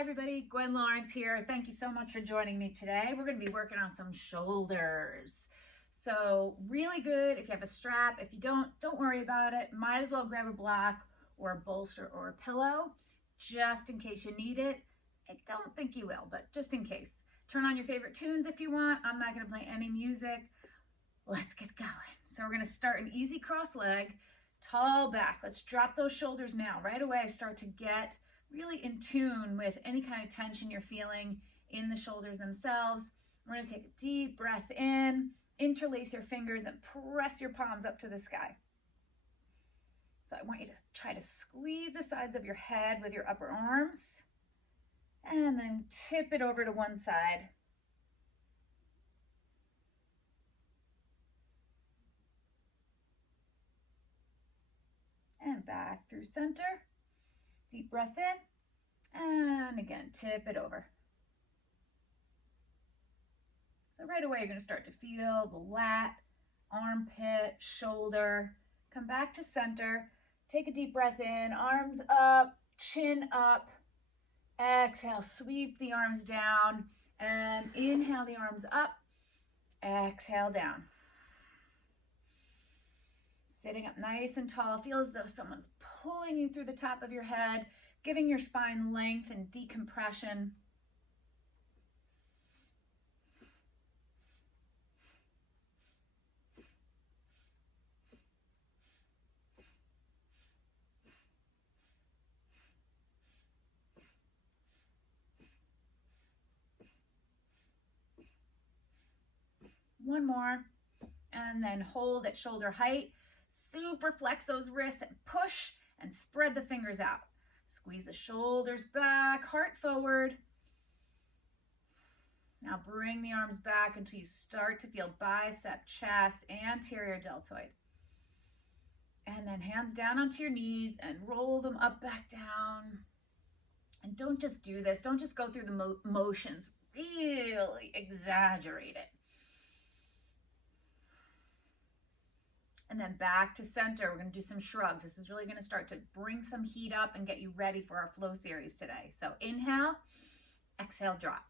Hi everybody, Gwen Lawrence here. Thank you so much for joining me today. We're going to be working on some shoulders. So really good if you have a strap. If you don't worry about it. Might as well grab a block or a bolster or a pillow just in case you need it. I don't think you will, but just in case. Turn on your favorite tunes if you want. I'm not going to play any music. Let's get going. So we're going to start an easy cross leg, tall back. Let's drop those shoulders now. Right away, start to get really in tune with any kind of tension you're feeling in the shoulders themselves. We're going to take a deep breath in, interlace your fingers and press your palms up to the sky. So I want you to try to squeeze the sides of your head with your upper arms and then tip it over to one side. And back through center. Deep breath in, and again, tip it over. So right away, you're going to start to feel the lat, armpit, shoulder. Come back to center. Take a deep breath in, arms up, chin up. Exhale, sweep the arms down, and inhale the arms up. Exhale down. Sitting up nice and tall. Feel as though someone's pulling you through the top of your head, giving your spine length and decompression. One more, and then hold at shoulder height. Super flex those wrists and push and spread the fingers out. Squeeze the shoulders back, heart forward. Now bring the arms back until you start to feel bicep, chest, anterior deltoid. And then hands down onto your knees and roll them up, back down. And don't just do this. Don't just go through the motions. Really exaggerate it. And then back to center. We're going to do some shrugs. This is really going to start to bring some heat up and get you ready for our flow series today. So inhale, exhale, drop.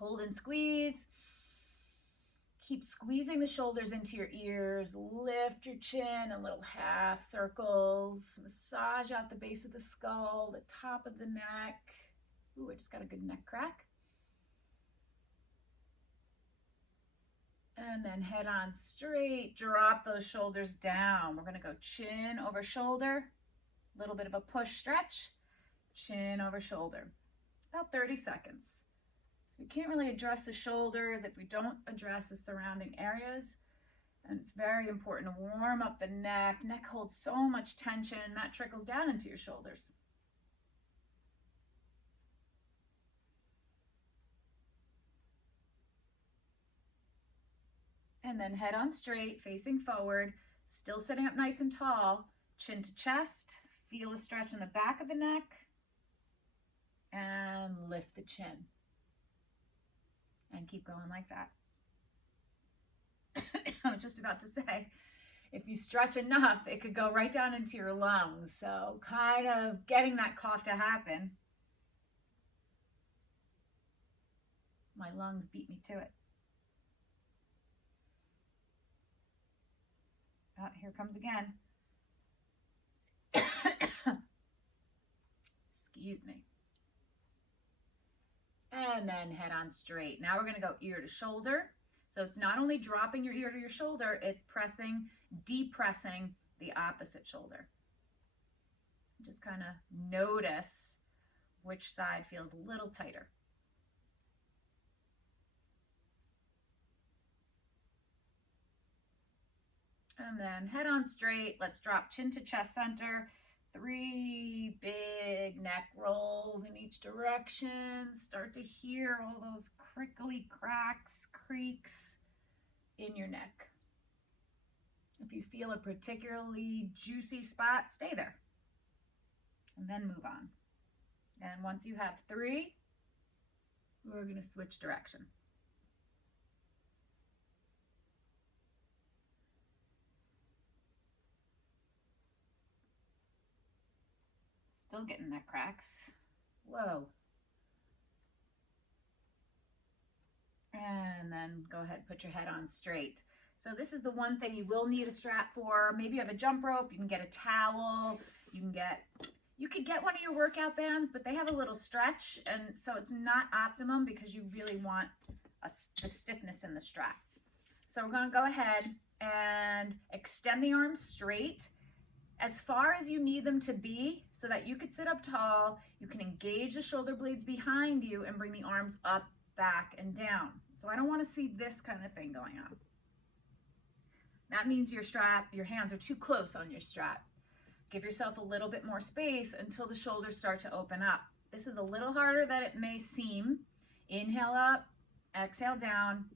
Hold and squeeze. Keep squeezing the shoulders into your ears. Lift your chin in little half circles. Massage out the base of the skull, the top of the neck. Ooh, I just got a good neck crack. And then head on straight. Drop those shoulders down. We're going to go chin over shoulder. A little bit of a push stretch. Chin over shoulder. About 30 seconds. We can't really address the shoulders if we don't address the surrounding areas. And it's very important to warm up the neck. Neck holds so much tension, that trickles down into your shoulders. And then head on straight, facing forward, still sitting up nice and tall, chin to chest. Feel a stretch in the back of the neck. And lift the chin. And keep going like that. I was just about to say, if you stretch enough, it could go right down into your lungs. So kind of getting that cough to happen. My lungs beat me to it. Oh, here comes again. Excuse me. And then head on straight. Now we're going to go ear to shoulder. So it's not only dropping your ear to your shoulder, it's pressing, depressing the opposite shoulder. Just kind of notice which side feels a little tighter. And then head on straight. Let's drop chin to chest center. 3 big neck rolls in each each direction. Start to hear all those crinkly cracks, creaks in your neck. If you feel a particularly juicy spot, stay there and then move on. And once you have 3, we're going to switch direction. Still getting neck cracks. Whoa. And then go ahead, put your head on straight. So this is the one thing you will need a strap for. Maybe you have a jump rope, you can get a towel, you could get one of your workout bands, but they have a little stretch, and so it's not optimum because you really want the stiffness in the strap. So we're going to go ahead and extend the arms straight as far as you need them to be so that you could sit up tall. You can engage the shoulder blades behind you and bring the arms up, back, and down. So I don't want to see this kind of thing going on. That means your hands are too close on your strap. Give yourself a little bit more space until the shoulders start to open up. This is a little harder than it may seem. Inhale up, exhale down.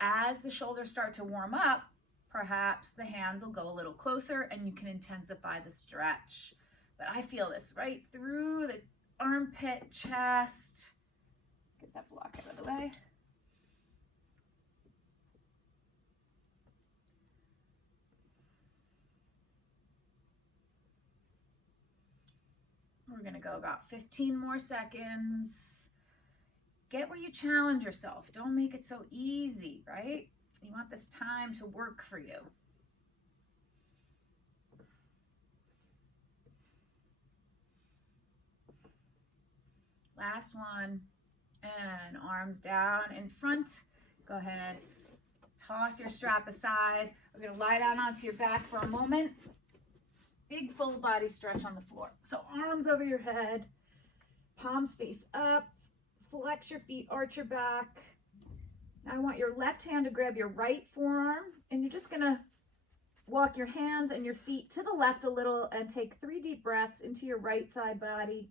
As the shoulders start to warm up, perhaps the hands will go a little closer and you can intensify the stretch. But I feel this right through the armpit, chest. Get that block out of the way. We're going to go about 15 more seconds. Get where you challenge yourself. Don't make it so easy, right? You want this time to work for you. Last one. And arms down in front. Go ahead. Toss your strap aside. We're going to lie down onto your back for a moment. Big full body stretch on the floor. So arms over your head, palms face up, flex your feet, arch your back. Now I want your left hand to grab your right forearm, and you're just gonna walk your hands and your feet to the left a little and take 3 deep breaths into your right side body.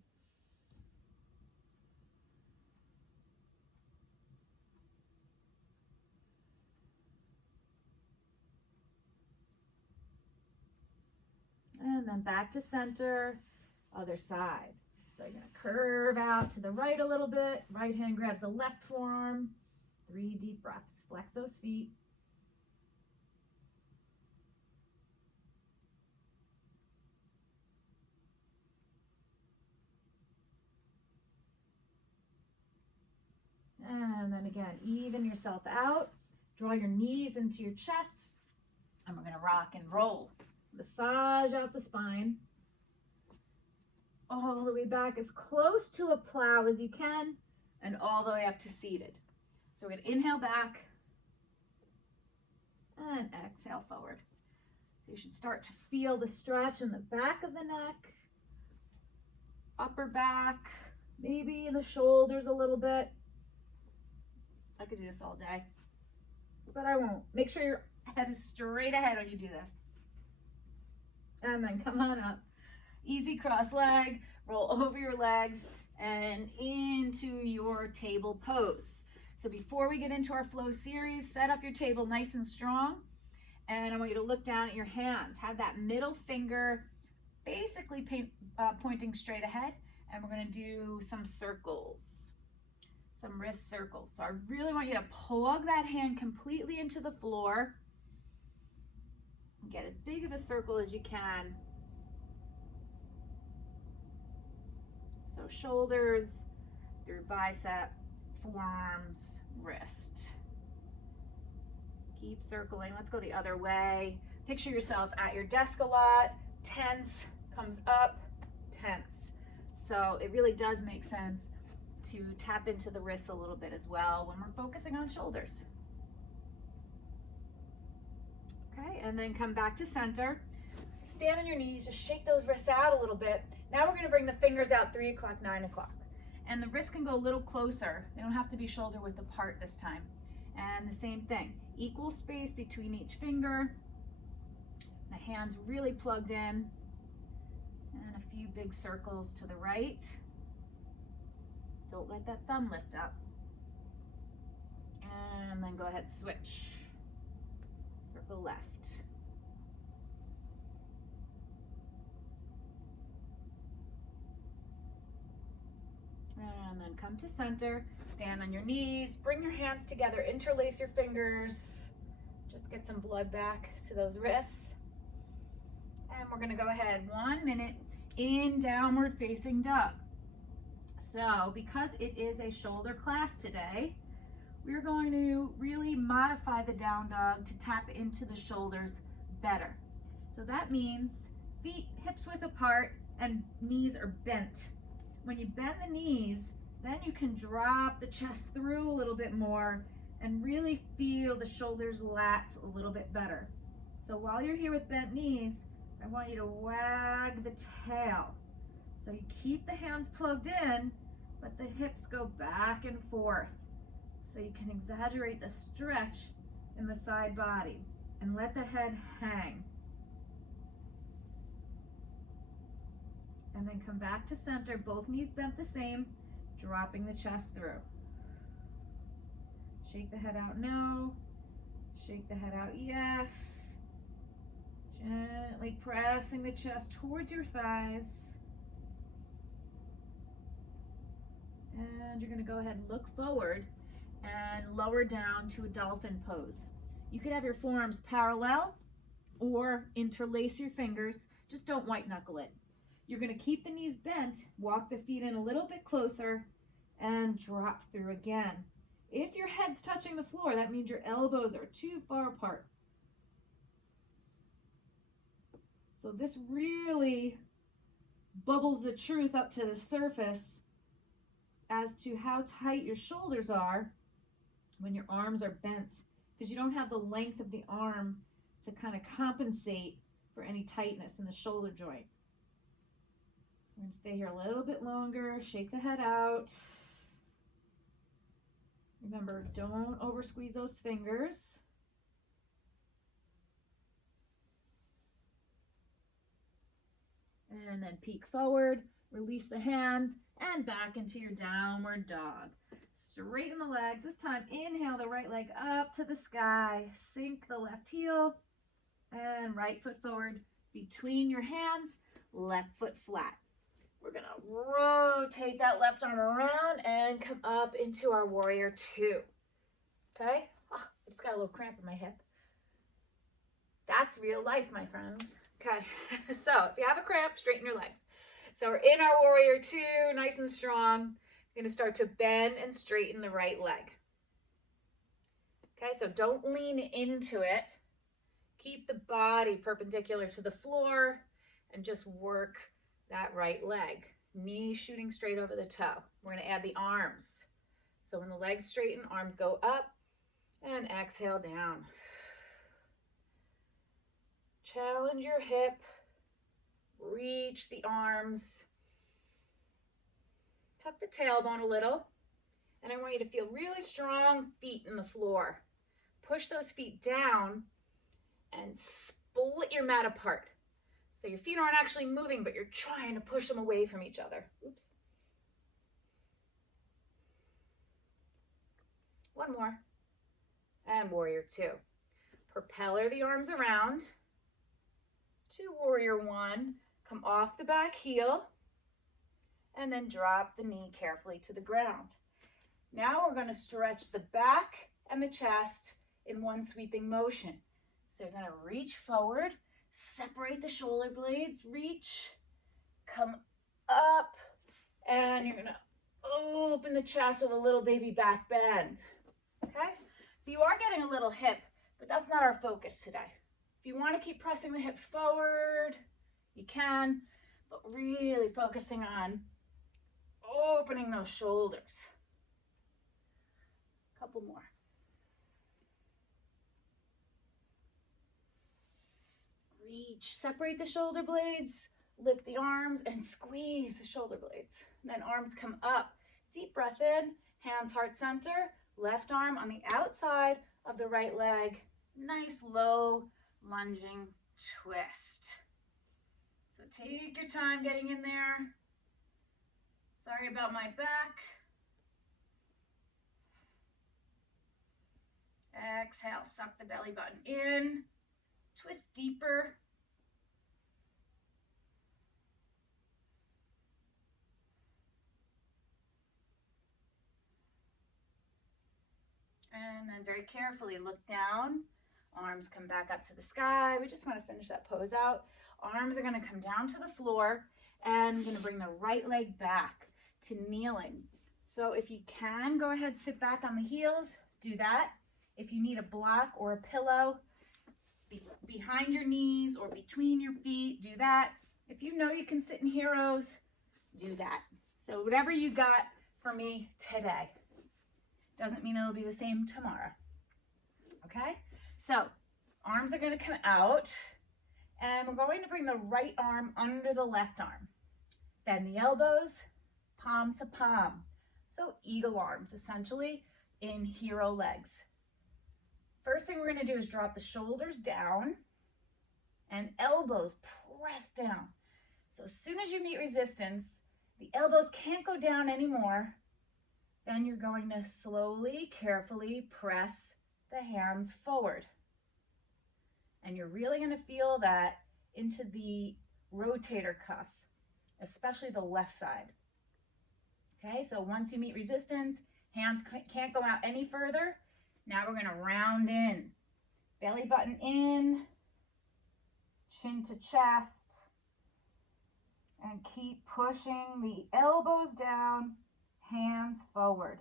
And then back to center, other side. So you're gonna curve out to the right a little bit. Right hand grabs the left forearm. 3 deep breaths. Flex those feet. And then again, even yourself out. Draw your knees into your chest. And we're gonna rock and roll. Massage out the spine. All the way back as close to a plow as you can, and all the way up to seated. So we're going to inhale back and exhale forward. So you should start to feel the stretch in the back of the neck, upper back, maybe in the shoulders a little bit. I could do this all day, but I won't. Make sure your head is straight ahead when you do this. And then come on up. Easy cross leg, roll over your legs and into your table pose. So before we get into our flow series, set up your table nice and strong. And I want you to look down at your hands. Have that middle finger basically pointing straight ahead. And we're going to do some circles, some wrist circles. So I really want you to plug that hand completely into the floor. Get as big of a circle as you can. So shoulders through bicep, forearms, wrist. Keep circling. Let's go the other way. Picture yourself at your desk a lot. Tense, comes up, tense. So it really does make sense to tap into the wrists a little bit as well when we're focusing on shoulders. Okay, and then come back to center. Stand on your knees, just shake those wrists out a little bit. Now we're gonna bring the fingers out 3 o'clock, 9 o'clock. And the wrists can go a little closer. They don't have to be shoulder width apart this time. And the same thing, equal space between each finger. The hands really plugged in. And a few big circles to the right. Don't let that thumb lift up. And then go ahead, switch. Circle left. And then come to center, stand on your knees, bring your hands together, interlace your fingers. Just get some blood back to those wrists. And we're gonna go ahead, 1 minute in downward facing dog. So because it is a shoulder class today, we're going to really modify the down dog to tap into the shoulders better. So that means feet hips width apart and knees are bent. When you bend the knees, then you can drop the chest through a little bit more and really feel the shoulders, lats a little bit better. So while you're here with bent knees, I want you to wag the tail. So you keep the hands plugged in, but the hips go back and forth. So you can exaggerate the stretch in the side body and let the head hang. And then come back to center, both knees bent the same, dropping the chest through. Shake the head out, no. Shake the head out, yes. Gently pressing the chest towards your thighs. And you're gonna go ahead and look forward and lower down to a dolphin pose. You could have your forearms parallel or interlace your fingers, just don't white knuckle it. You're gonna keep the knees bent, walk the feet in a little bit closer, and drop through again. If your head's touching the floor, that means your elbows are too far apart. So this really bubbles the truth up to the surface as to how tight your shoulders are when your arms are bent, because you don't have the length of the arm to kind of compensate for any tightness in the shoulder joint. We're going to stay here a little bit longer, shake the head out. Remember, don't over squeeze those fingers. And then peek forward, release the hands, and back into your downward dog. Straighten the legs. This time, inhale the right leg up to the sky. Sink the left heel, and right foot forward between your hands, left foot flat. We're gonna rotate that left arm around and come up into our warrior two. Okay? Oh, I just got a little cramp in my hip. That's real life, my friends. Okay, so if you have a cramp, straighten your legs. So we're in our warrior two, nice and strong. You're gonna start to bend and straighten the right leg. Okay, so don't lean into it. Keep the body perpendicular to the floor and just work that right leg. Knee shooting straight over the toe. We're gonna add the arms. So when the legs straighten, arms go up and exhale down. Challenge your hip, reach the arms, tuck the tailbone a little, and I want you to feel really strong feet in the floor. Push those feet down and split your mat apart. So your feet aren't actually moving, but you're trying to push them away from each other. Oops. One more. And warrior two. Propeller the arms around to warrior one. Come off the back heel and then drop the knee carefully to the ground. Now we're going to stretch the back and the chest in one sweeping motion. So you're going to reach forward, separate the shoulder blades, reach, come up, and you're going to open the chest with a little baby back bend. Okay? So you are getting a little hip, but that's not our focus today. If you want to keep pressing the hips forward, you can, but really focusing on opening those shoulders. A couple more. Reach, separate the shoulder blades, lift the arms, and squeeze the shoulder blades. And then arms come up. Deep breath in, hands heart center, left arm on the outside of the right leg. Nice low lunging twist. So take your time getting in there. Sorry about my back. Exhale, suck the belly button in, twist deeper. And then very carefully look down. Arms come back up to the sky. We just want to finish that pose out. Arms are going to come down to the floor, and I'm going to bring the right leg back to kneeling. So if you can, go ahead, sit back on the heels, do that. If you need a block or a pillow behind your knees or between your feet, do that. If you know you can sit in heroes, do that. So whatever you got for me today. Doesn't mean it'll be the same tomorrow. Okay? So arms are going to come out, and we're going to bring the right arm under the left arm. Bend the elbows, palm to palm. So eagle arms, essentially, in hero legs. First thing we're going to do is drop the shoulders down and elbows press down. So as soon as you meet resistance, the elbows can't go down anymore. Then you're going to slowly, carefully press the hands forward. And you're really going to feel that into the rotator cuff, especially the left side. Okay, so once you meet resistance, hands can't go out any further. Now we're going to round in. Belly button in, chin to chest, and keep pushing the elbows down, hands forward.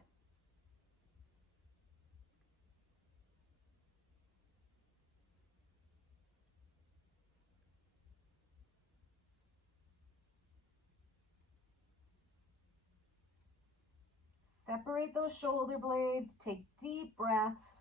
Separate those shoulder blades, take deep breaths.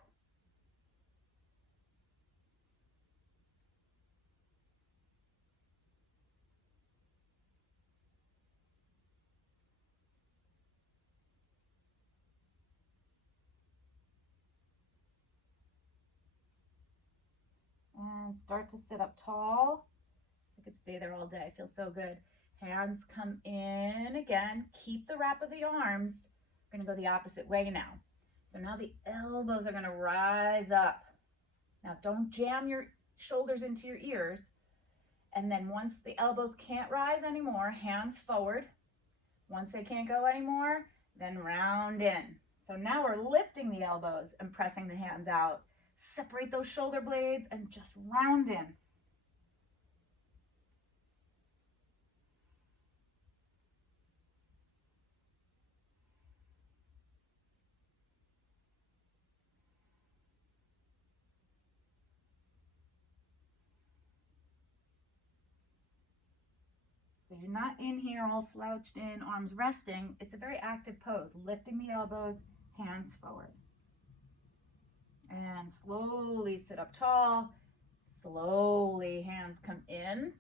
And start to sit up tall. I could stay there all day. I feel so good. Hands come in again. Keep the wrap of the arms. We're going to go the opposite way now. So now the elbows are going to rise up. Now don't jam your shoulders into your ears. And then once the elbows can't rise anymore, hands forward. Once they can't go anymore, then round in. So now we're lifting the elbows and pressing the hands out. Separate those shoulder blades and just round in. So you're not in here all slouched in, arms resting. It's a very active pose, lifting the elbows, hands forward. And slowly sit up tall. Slowly hands come in,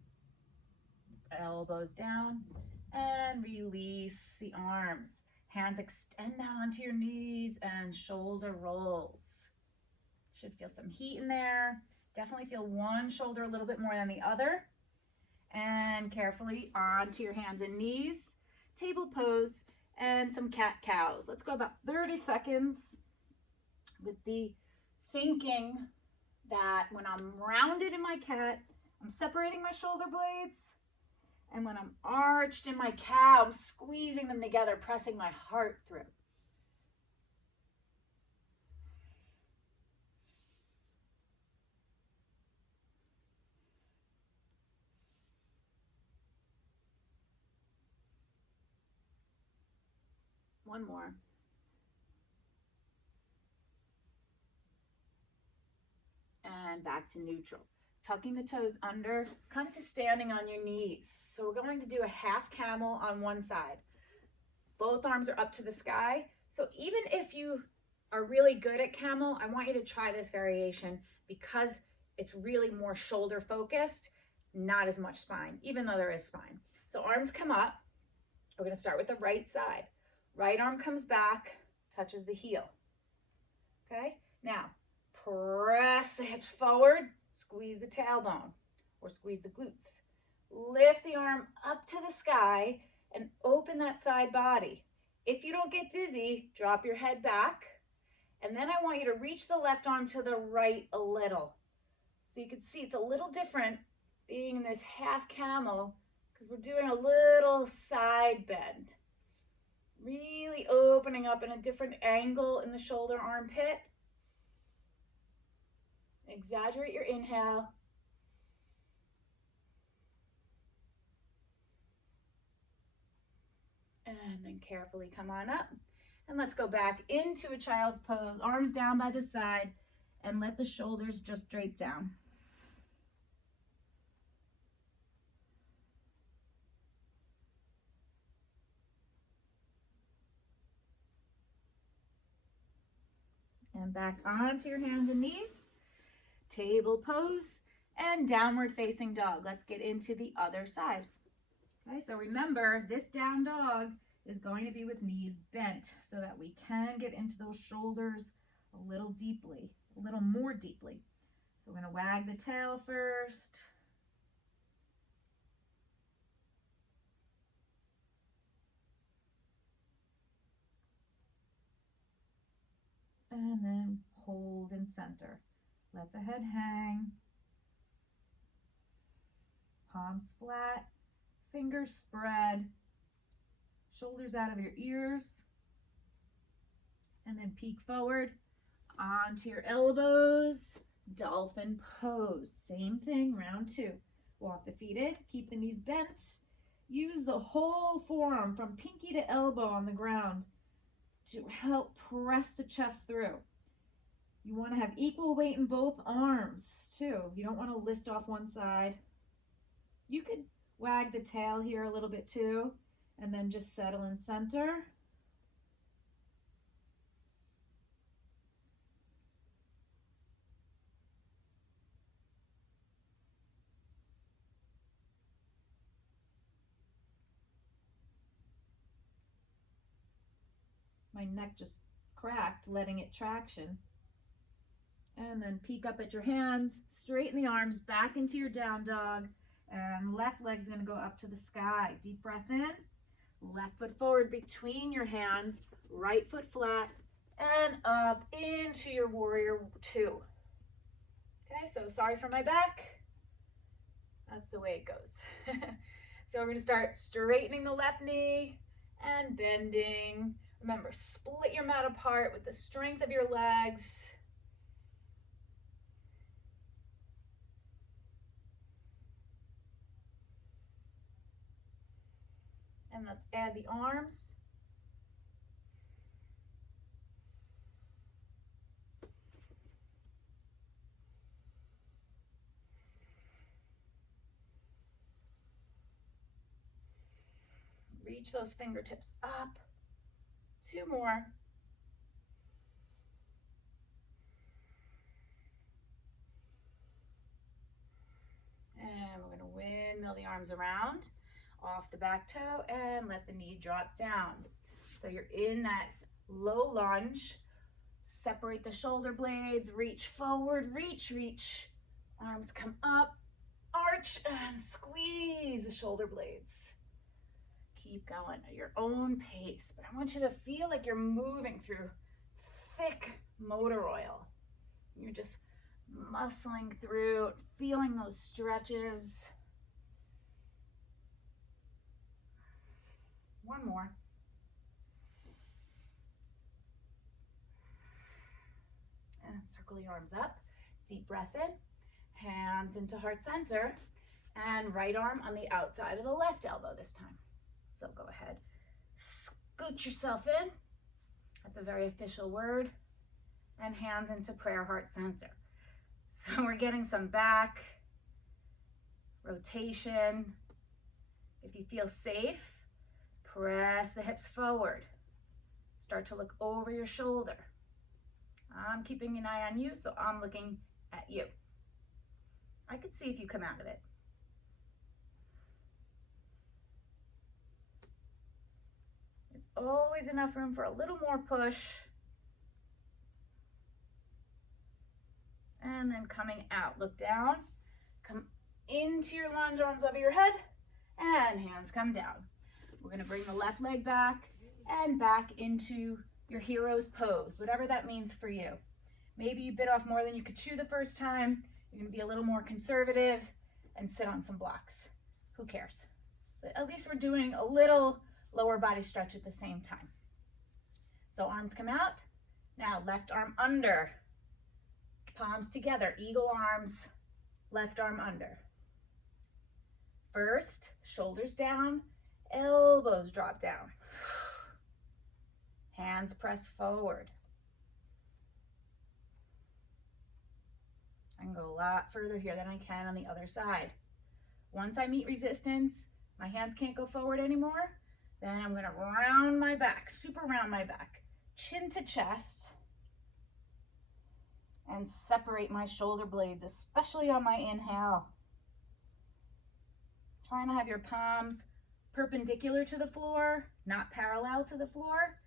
elbows down, and release the arms. Hands extend out onto your knees and shoulder rolls. Should feel some heat in there. Definitely feel one shoulder a little bit more than the other. And carefully onto your hands and knees, table pose, and some cat-cows. Let's go about 30 seconds with the thinking that when I'm rounded in my cat, I'm separating my shoulder blades. And when I'm arched in my cow, I'm squeezing them together, pressing my heart through. One more. And back to neutral. Tucking the toes under, come to standing on your knees. So we're going to do a half camel on one side. Both arms are up to the sky. So even if you are really good at camel, I want you to try this variation because it's really more shoulder focused, not as much spine, even though there is spine. So arms come up. We're going to start with the right side. Right arm comes back, touches the heel. Okay? Now, press the hips forward, squeeze the tailbone or squeeze the glutes. Lift the arm up to the sky and open that side body. If you don't get dizzy, drop your head back And then I want you to reach the left arm to the right a little. So you can see it's a little different being in this half camel because we're doing a little side bend. Really opening up in a different angle in the shoulder armpit. Exaggerate your inhale. And then carefully come on up. And let's go back into a child's pose, arms down by the side, and let the shoulders just drape down. And back onto your hands and knees, table pose, and downward facing dog. Let's get into the other side. Okay, so remember, this down dog is going to be with knees bent so that we can get into those shoulders a little deeply, a little more deeply. So we're going to wag the tail first. And then hold in center. Let the head hang. Palms flat, fingers spread, shoulders out of your ears. And then peek forward onto your elbows. Dolphin pose. Same thing, round two. Walk the feet in, keep the knees bent. Use the whole forearm from pinky to elbow on the ground to help press the chest through. You want to have equal weight in both arms too. You don't want to list off one side. You could wag the tail here a little bit too, and then just settle in center. My neck just cracked, letting it traction. And then peek up at your hands, straighten the arms back into your down dog, and left leg's gonna go up to the sky. Deep breath in, left foot forward between your hands, right foot flat, and up into your warrior two. Okay, so sorry for my back. That's the way it goes. So we're gonna start straightening the left knee and bending. Remember, split your mat apart with the strength of your legs. And let's add the arms. Reach those fingertips up. Two more. And we're going to windmill the arms around off the back toe and let the knee drop down. So you're in that low lunge. Separate the shoulder blades, reach forward, reach. Arms come up, arch, and squeeze the shoulder blades. Keep going at your own pace, but I want you to feel like you're moving through thick motor oil. You're just muscling through, feeling those stretches. One more. And circle the arms up. Deep breath in. Hands into heart center. And right arm on the outside of the left elbow this time. So go ahead. Scoot yourself in. That's a very official word. And hands into prayer heart center. So we're getting some back rotation. If you feel safe, press the hips forward. Start to look over your shoulder. I'm keeping an eye on you, so I'm looking at you. I could see if you come out of it. There's always enough room for a little more push. And then coming out, look down, come into your lunge, arms over your head, and hands come down. We're gonna bring the left leg back and back into your hero's pose, whatever that means for you. Maybe you bit off more than you could chew the first time. You're gonna be a little more conservative and sit on some blocks. Who cares? But at least we're doing a little lower body stretch at the same time. So arms come out. Now left arm under, palms together, eagle arms, left arm under. First, shoulders down, elbows drop down. Hands press forward. I can go a lot further here than I can on the other side. Once I meet resistance, my hands can't go forward anymore, then I'm gonna round my back, super round my back, chin to chest, and separate my shoulder blades, especially on my inhale. Trying to have your palms perpendicular to the floor, not parallel to the floor,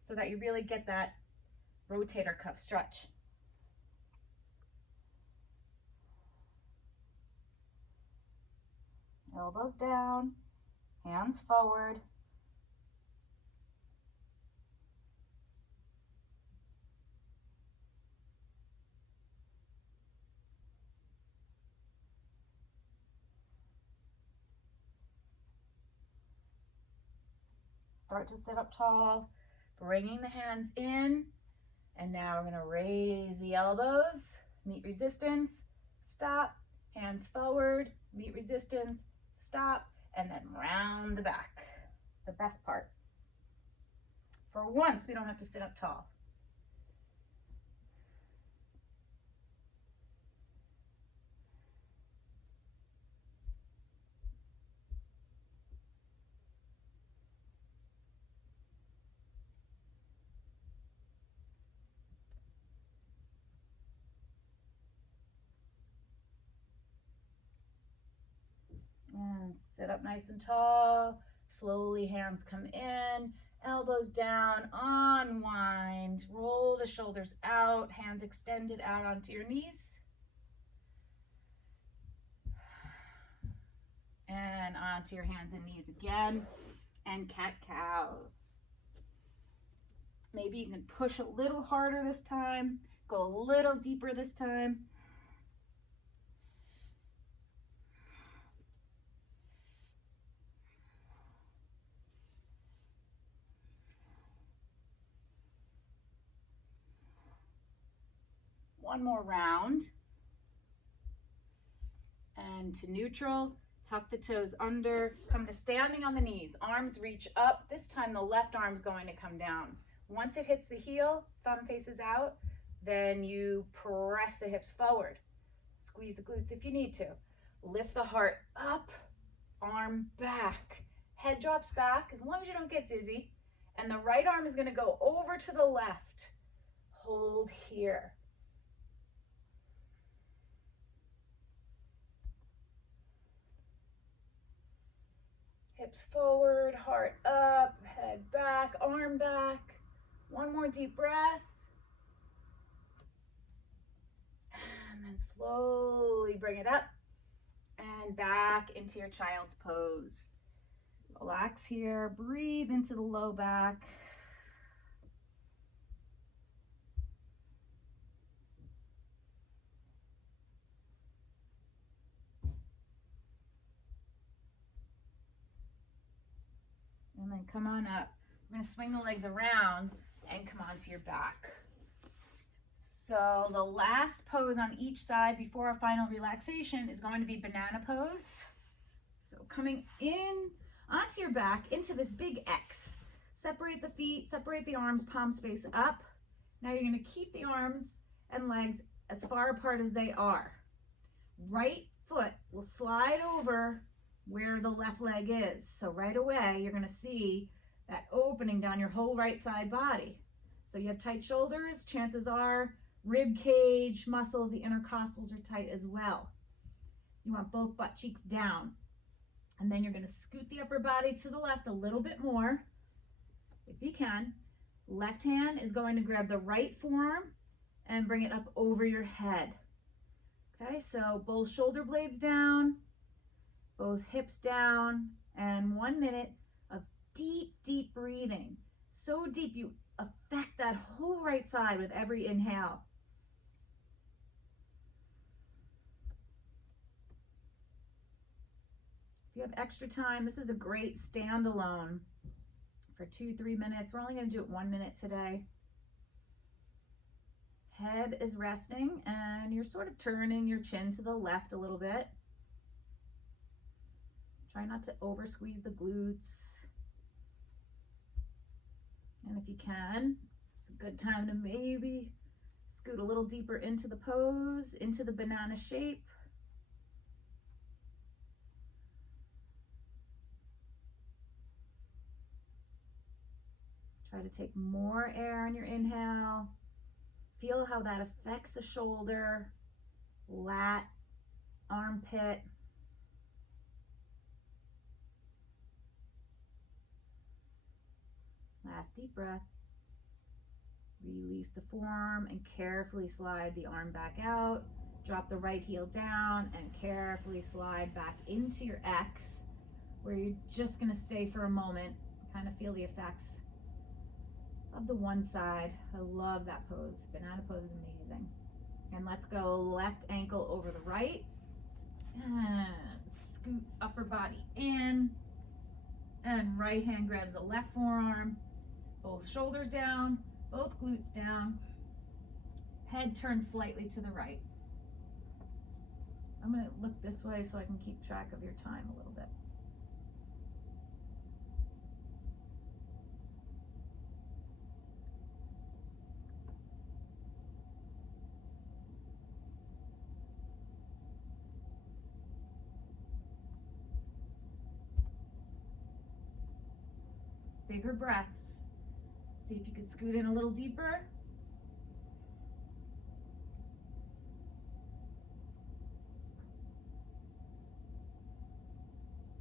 so that you really get that rotator cuff stretch. Elbows down, hands forward. Start to sit up tall, bringing the hands in, and now we're gonna raise the elbows, meet resistance, stop, hands forward, meet resistance, stop, and then round the back. The best part. For once, we don't have to sit up tall. And sit up nice and tall. Slowly, hands come in, elbows down, unwind, roll the shoulders out, hands extended out onto your knees. And onto your hands and knees again, and cat-cows. Maybe you can push a little harder this time, go a little deeper this time. One more round. And to neutral, tuck the toes under, come to standing on the knees, arms reach up. This time the left arm's going to come down. Once it hits the heel, thumb faces out, then you press the hips forward. Squeeze the glutes if you need to. Lift the heart up, arm back. Head drops back, as long as you don't get dizzy. And the right arm is gonna go over to the left. Hold here. Hips forward, heart up, head back, arm back. One more deep breath. And then slowly bring it up and back into your child's pose. Relax here, breathe into the low back. And then come on up. I'm going to swing the legs around and come onto your back. So the last pose on each side before our final relaxation is going to be banana pose. So coming in onto your back into this big X. Separate the feet, separate the arms, palms face up. Now you're going to keep the arms and legs as far apart as they are. Right foot will slide over where the left leg is. So right away, you're going to see that opening down your whole right side body. So you have tight shoulders, chances are rib cage muscles, the intercostals are tight as well. You want both butt cheeks down. And then you're going to scoot the upper body to the left a little bit more, if you can. Left hand is going to grab the right forearm and bring it up over your head. Okay, so both shoulder blades down, both hips down, and 1 minute of deep, deep breathing. So deep you affect that whole right side with every inhale. If you have extra time, this is a great standalone for 2-3 minutes. We're only going to do it 1 minute today. Head is resting and you're sort of turning your chin to the left a little bit. Try not to over squeeze the glutes. And if you can, it's a good time to maybe scoot a little deeper into the pose, into the banana shape. Try to take more air on your inhale. Feel how that affects the shoulder, lat, armpit. Last deep breath. Release the forearm and carefully slide the arm back out. Drop the right heel down and carefully slide back into your X, where you're just going to stay for a moment, kind of feel the effects of the one side. I love that pose. Banana pose is amazing. And let's go left ankle over the right. And scoot upper body in. And right hand grabs the left forearm. Both shoulders down, both glutes down. Head turns slightly to the right. I'm going to look this way so I can keep track of your time a little bit. Bigger breaths. See if you can scoot in a little deeper.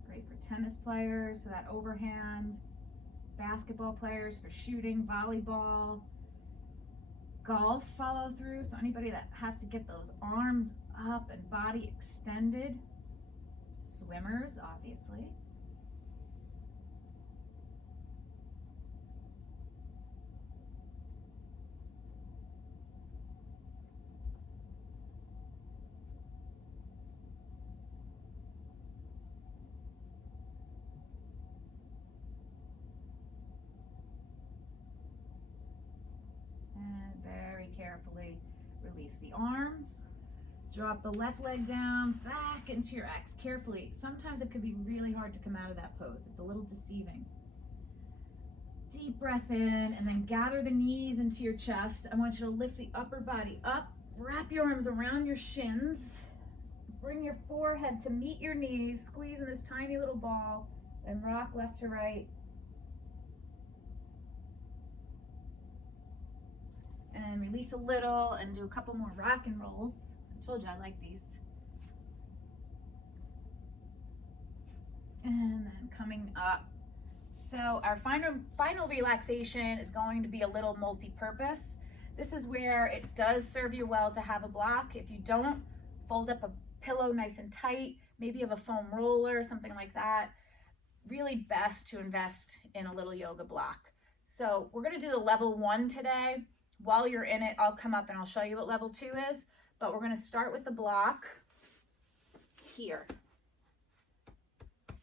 Great for tennis players for that overhand, basketball players for shooting, volleyball, golf follow through. So anybody that has to get those arms up and body extended. Swimmers, obviously. Carefully release the arms. Drop the left leg down, back into your X. Carefully. Sometimes it could be really hard to come out of that pose. It's a little deceiving. Deep breath in and then gather the knees into your chest. I want you to lift the upper body up. Wrap your arms around your shins. Bring your forehead to meet your knees. Squeeze in this tiny little ball and rock left to right. And release a little and do a couple more rock and rolls. I told you I like these. And then coming up. So our final relaxation is going to be a little multi-purpose. This is where it does serve you well to have a block. If you don't, fold up a pillow nice and tight. Maybe you have a foam roller, something like that. Really best to invest in a little yoga block. So we're going to do the level 1 today. While you're in it, I'll come up and I'll show you what level 2 is, but we're going to start with the block here.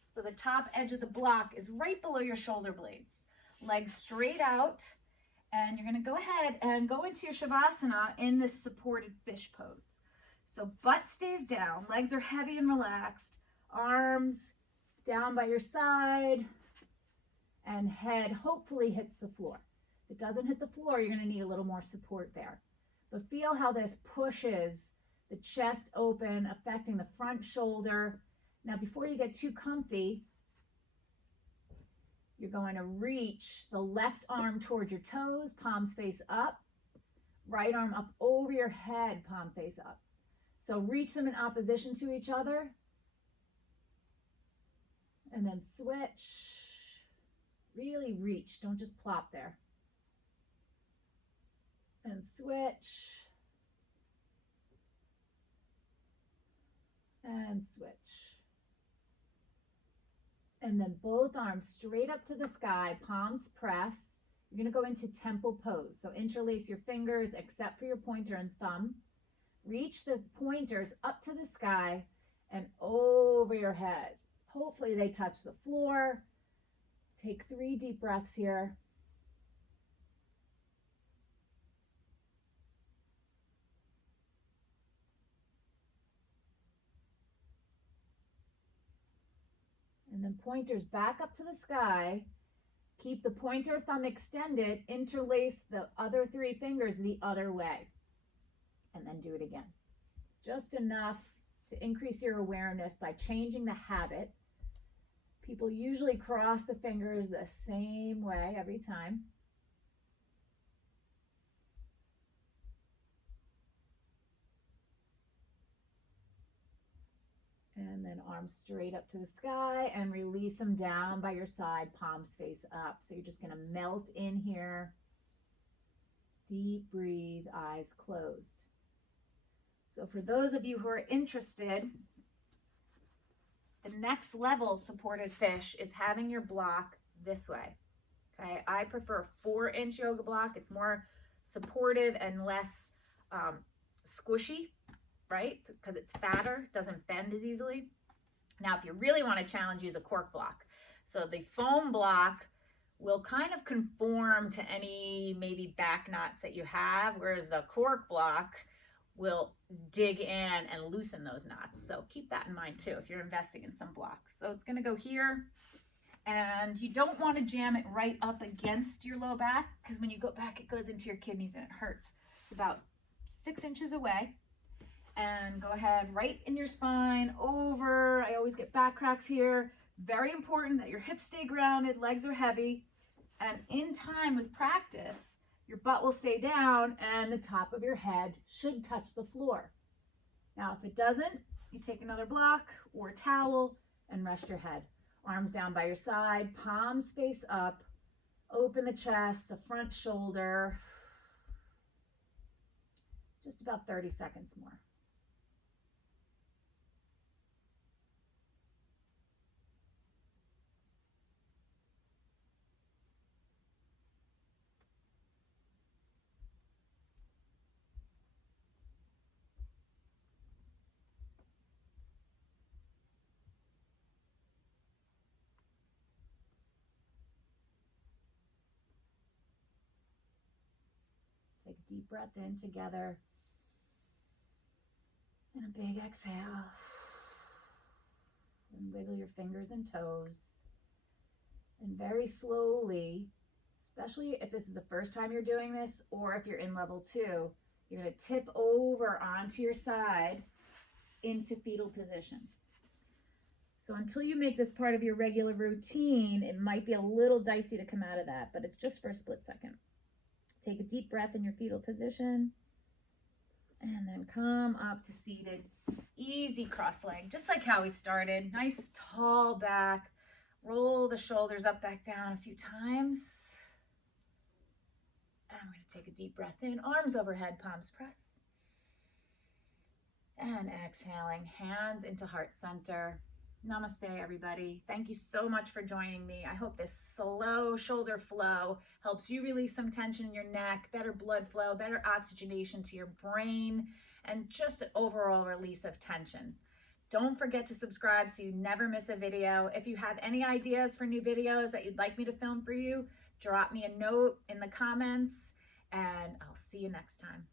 So the top edge of the block is right below your shoulder blades. Legs straight out, and you're going to go ahead and go into your Shavasana in this supported fish pose. So butt stays down, legs are heavy and relaxed, arms down by your side, and head hopefully hits the floor. If it doesn't hit the floor, you're going to need a little more support there. But feel how this pushes the chest open, affecting the front shoulder. Now, before you get too comfy, you're going to reach the left arm towards your toes, palms face up, right arm up over your head, palm face up. So reach them in opposition to each other. And then switch. Really reach, don't just plop there. And switch. And switch. And then both arms straight up to the sky, palms press. You're going to go into temple pose. So interlace your fingers except for your pointer and thumb. Reach the pointers up to the sky and over your head. Hopefully they touch the floor. Take 3 deep breaths here. And then pointers back up to the sky. Keep the pointer thumb extended. Interlace the other 3 fingers the other way. And then do it again. Just enough to increase your awareness by changing the habit. People usually cross the fingers the same way every time. And then arms straight up to the sky and release them down by your side, palms face up. So you're just going to melt in here. Deep breathe, eyes closed. So for those of you who are interested, the next level supported fish is having your block this way. Okay, I prefer 4-inch yoga block. It's more supportive and less squishy, right? Because it's fatter, doesn't bend as easily. Now, if you really want to challenge, use a cork block. So the foam block will kind of conform to any maybe back knots that you have, whereas the cork block will dig in and loosen those knots. So keep that in mind too if you're investing in some blocks. So it's going to go here, and you don't want to jam it right up against your low back, because when you go back, it goes into your kidneys and it hurts. It's about 6 inches away. And go ahead right in your spine, over. I always get back cracks here. Very important that your hips stay grounded, legs are heavy. And in time with practice, your butt will stay down and the top of your head should touch the floor. Now, if it doesn't, you take another block or a towel and rest your head. Arms down by your side, palms face up. Open the chest, the front shoulder. Just about 30 seconds more. Take a deep breath in together. And a big exhale. And wiggle your fingers and toes. And very slowly, especially if this is the first time you're doing this, or if you're in level 2, you're going to tip over onto your side into fetal position. So until you make this part of your regular routine, it might be a little dicey to come out of that, but it's just for a split second. Take a deep breath in your fetal position, and then come up to seated. Easy cross leg, just like how we started. Nice tall back. Roll the shoulders up, back down a few times. And we're going to take a deep breath in. Arms overhead, palms press. And exhaling, hands into heart center. Namaste, everybody. Thank you so much for joining me. I hope this slow shoulder flow helps you release some tension in your neck, better blood flow, better oxygenation to your brain, and just an overall release of tension. Don't forget to subscribe so you never miss a video. If you have any ideas for new videos that you'd like me to film for you, drop me a note in the comments, and I'll see you next time.